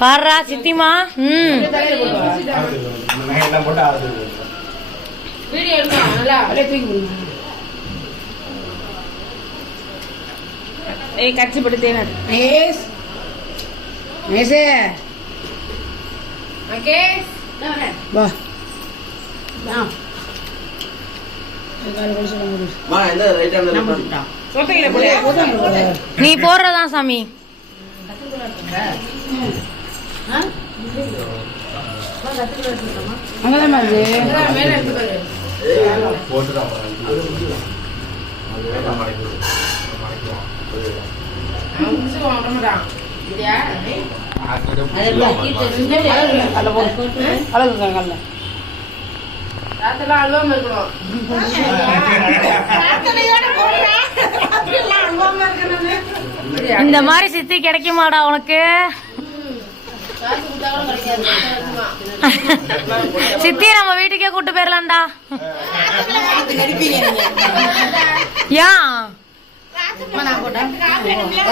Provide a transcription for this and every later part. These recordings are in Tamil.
பாடுறா சித்திமா. கட்சி போட்டு தேன நீ போடுறதா சாமி. இந்த மாதிரி சித்தி கிடைக்குமாடா உனக்கு? சித்தி நம்ம வீட்டுக்கே கூட்டு போயிடலாம்டா. ஏன்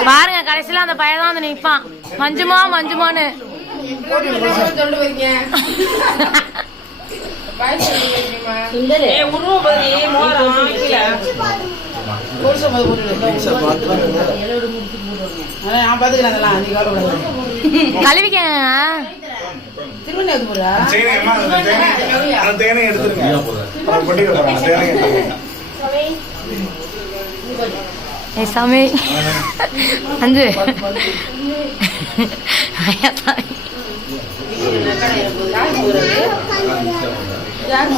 பாருங்க, கடைசியில அந்த பையன் தான் வந்து நிப்பான், மஞ்சுமா மஞ்சுமான்னு. கழுவிக்க சாமி. அஞ்சு யார்